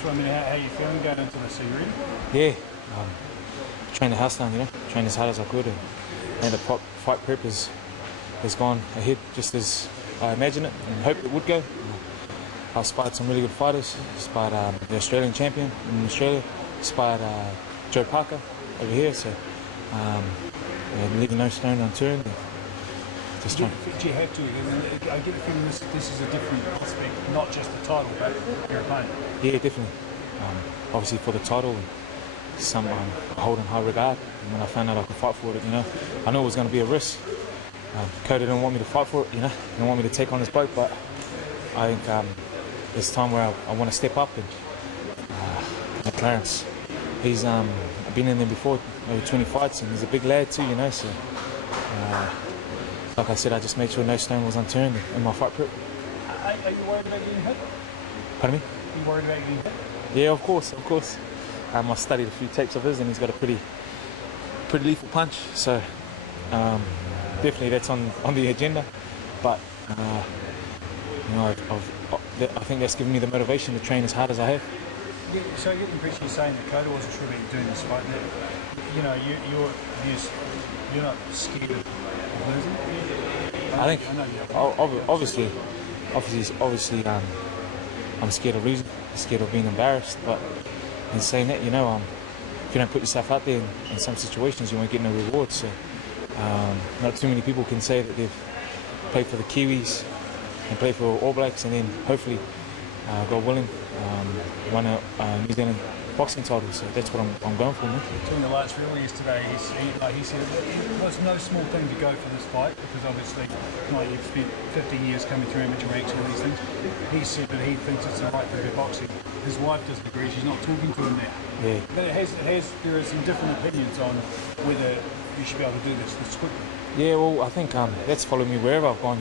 this one, I mean, how you feeling going into this? Are you ready? Yeah, trained the house down, trained as hard as I could, and the fight prep has gone ahead just as I imagined it and hoped it would go. I spied some really good fighters, spied the Australian champion in Australia, spied Joe Parker over here, so leaving no stone unturned. Just do you have to? I get the feeling this is a different aspect, not just the title, but your opponent. Yeah, definitely. Obviously for the title, some I hold in high regard. And when I found out I could fight for it, I knew it was going to be a risk. Cody didn't want me to fight for it, didn't want me to take on this boat, but I think it's time where I want to step up. And Clarence, he's been in there before, over 20 fights, and he's a big lad too, so. Like I said, I just made sure no stone was unturned in my fight prep. Are you worried about getting hit? Pardon me? Are you worried about getting hit? Yeah, of course. I studied a few tapes of his, and he's got a pretty lethal punch. So definitely that's on the agenda. But I think that's given me the motivation to train as hard as I have. Yeah, so I get the impression you're saying that Cody wasn't sure about doing this fight. That, you're not scared of losing? I think obviously, I'm scared of losing, scared of being embarrassed. But in saying that, if you don't put yourself out there in some situations, you won't get no rewards. So not too many people can say that they've played for the Kiwis and played for All Blacks, and then hopefully, God willing, won a New Zealand boxing title. So that's what I'm going for, man. During the last reel yesterday, he said it was no small thing to go for this fight, because obviously, you've spent 15 years coming through amateur ranks and all these things. He said that he thinks it's the right thing to boxing. His wife doesn't agree. She's not talking to him now. Yeah. But there are some different opinions on whether you should be able to do this quickly. Yeah, well, I think that's followed me wherever I've gone.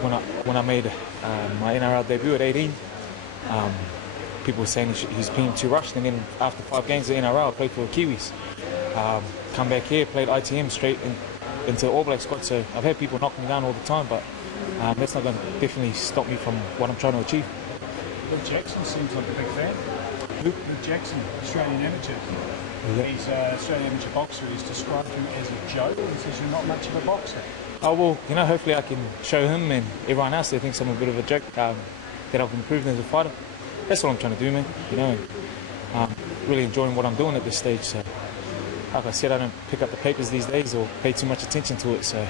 When I made my NRL debut at 18. People were saying he's being too rushed, and then after 5 games of NRL, I played for the Kiwis. Come back here, played ITM straight into the All Black squad. So I've had people knock me down all the time, but that's not going to definitely stop me from what I'm trying to achieve. Luke Jackson seems like a big fan. Luke Jackson, Australian amateur. Yeah. He's an Australian amateur boxer. He's described him as a joke, and says you're not much of a boxer. Oh well, hopefully I can show him and everyone else that thinks I'm a bit of a joke that I've improved as a fighter. That's what I'm trying to do, man. And really enjoying what I'm doing at this stage. So, like I said, I don't pick up the papers these days or pay too much attention to it. So,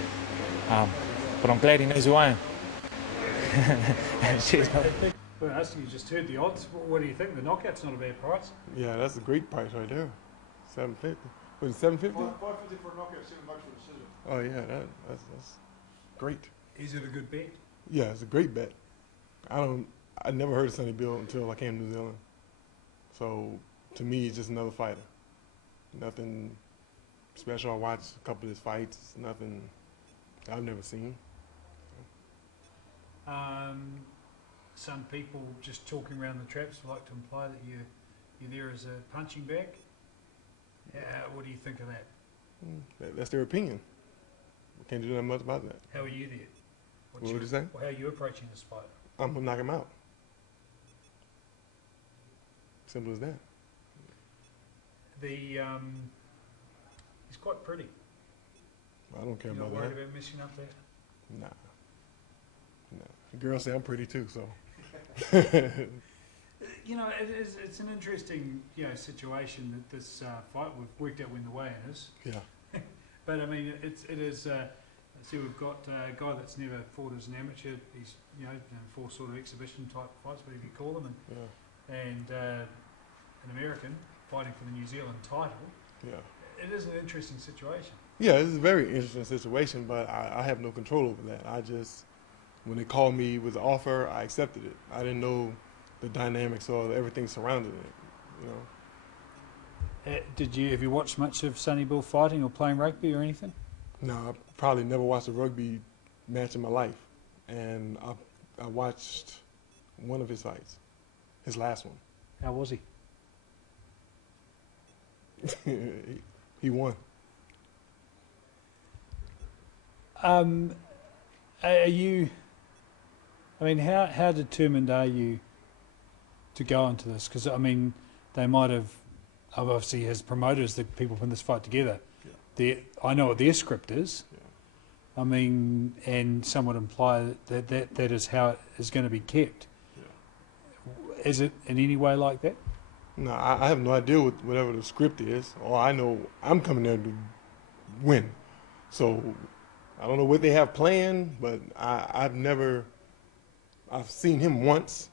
but I'm glad he knows who I am. Cheers, mate. Well, you just heard the odds. What do you think? The knockout's not a bad price. Yeah, that's a great price right there. $750. Was it $750? $550 for a knockout, $7 for decision. Oh yeah, that's great. Is it a good bet? Yeah, it's a great bet. I never heard of Sonny Bill until I came to New Zealand. So to me, it's just another fighter. Nothing special. I watched a couple of his fights. Nothing I've never seen. Some people just talking around the traps like to imply that you're there as a punching bag. What do you think of that? That's their opinion. We can't do that much about that. How are you there? What would you say? How are you approaching this fight? I'm gonna knock him out. Simple as that. He's quite pretty. I don't care You're about not worried that. about messing up that? Nah. The girls say I'm pretty too, so. It's an interesting situation that this fight, we've worked out when the weigh-in is. Yeah. But I mean, it is. See, we've got a guy that's never fought as an amateur. He's for sort of exhibition type fights, whatever you call them, and an American fighting for the New Zealand title. Yeah. It is an interesting situation. Yeah, it's a very interesting situation, but I have no control over that. When they called me with the offer, I accepted it. I didn't know the dynamics or everything surrounding it. Have you watched much of Sonny Bill fighting or playing rugby or anything? No, I probably never watched a rugby match in my life, and I watched one of his fights, his last one. How was he? He won. Are you? I mean, how determined are you to go into this? Because I mean, they might have obviously as promoters, the people putting this fight together. Yeah. I know what their script is. Yeah. I mean, and some would imply that is how it is going to be kept. Yeah. Is it in any way like that? No, I have no idea what whatever the script is. All I know, I'm coming there to win. So I don't know what they have planned, but I've seen him once,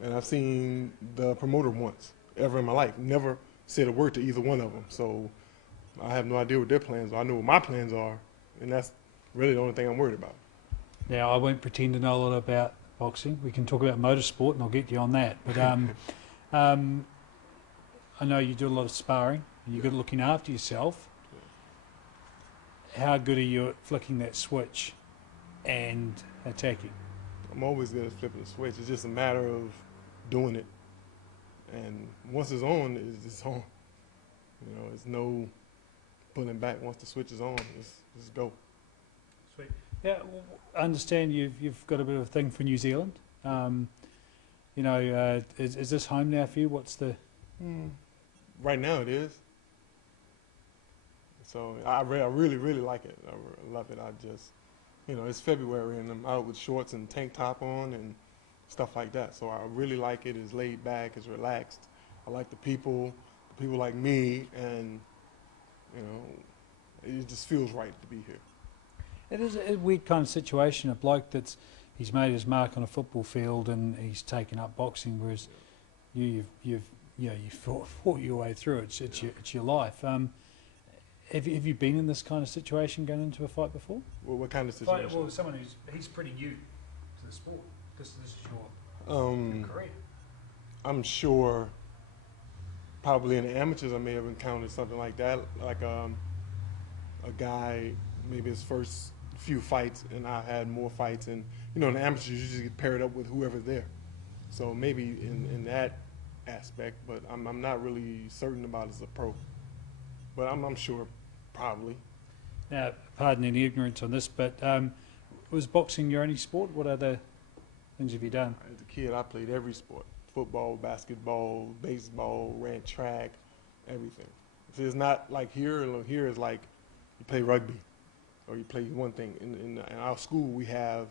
and I've seen the promoter once ever in my life. Never said a word to either one of them. So I have no idea what their plans are. I know what my plans are, and that's really the only thing I'm worried about. Now, I won't pretend to know a lot about boxing. We can talk about motorsport, and I'll get you on that. But I know you do a lot of sparring, and you're good at looking after yourself. How good are you at flicking that switch and attacking? I'm always good at flipping the switch. It's just a matter of doing it. And once it's on, it's on. You know, there's no pulling back. Once the switch is on, just go. Sweet. Yeah, I understand you've got a bit of a thing for New Zealand. You know, is this home now for you? What's the... Right now it is. So I really, really like it. I love it. I just, you know, it's February and I'm out with shorts and tank top on and stuff like that. So I really like it. It's laid back. It's relaxed. I like the people like me, and you know, it just feels right to be here. It is a weird kind of situation. A bloke he's made his mark on a football field and he's taken up boxing, whereas you've fought your way through it. It's your life. Have you been in this kind of situation going into a fight before? Well, what kind of situation? Well, someone he's pretty new to the sport. This is your career. I'm sure probably in the amateurs I may have encountered something like that, like a guy, maybe his first few fights, and I had more fights, and you know, in the amateurs you just get paired up with whoever's there. So maybe in that aspect, but I'm not really certain about it as a pro. But I'm sure, probably. Now, pardon any ignorance on this, but was boxing your only sport? What other things have you done? As a kid, I played every sport: football, basketball, baseball, ran track, everything. So it's not like here. Here is like you play rugby, or you play one thing. In our school, we have,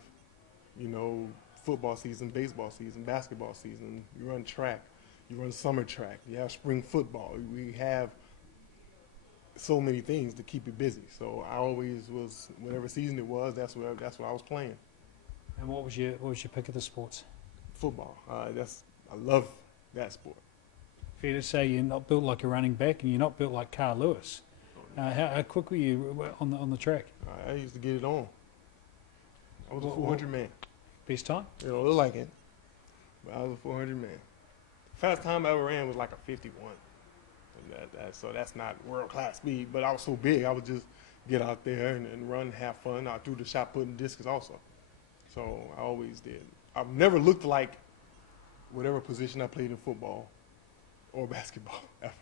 you know, football season, baseball season, basketball season. You run track, you run summer track, you have spring football. We have so many things to keep you busy. So I always was, whatever season it was, that's what I was playing. And what was your pick of the sports? Football. I love that sport. Fair to say you're not built like a running back, and you're not built like Carl Lewis. How quick were you on the track? I used to get it on. I was a 400 man. Best time? It don't look like it, but I was a 400 man. Fastest time I ever ran was like a 51. So that's not world-class speed, but I was so big, I would just get out there and run, have fun. I threw the shot put and discus also. So I always did. I've never looked like whatever position I played in football or basketball, ever.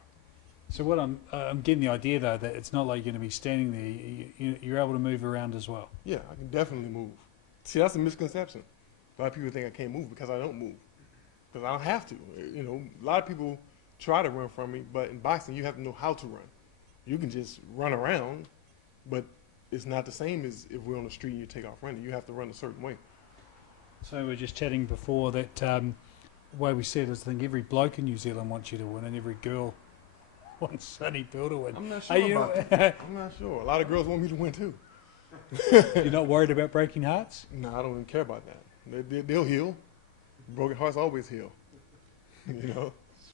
So what I'm getting the idea, though, that it's not like you're going to be standing there. You're able to move around as well. Yeah, I can definitely move. See, that's a misconception. A lot of people think I can't move because I don't move. Because I don't have to. You know, a lot of people try to run from me, but in boxing, you have to know how to run. You can just run around, but it's not the same as if we're on the street and you take off running. You have to run a certain way. So we were just chatting before that the way we said is I think every bloke in New Zealand wants you to win and every girl wants Sonny Bill to win. I'm not sure about that. I'm not sure. A lot of girls want me to win too. You're not worried about breaking hearts? No, I don't even care about that. They'll heal. Broken hearts always heal. You know?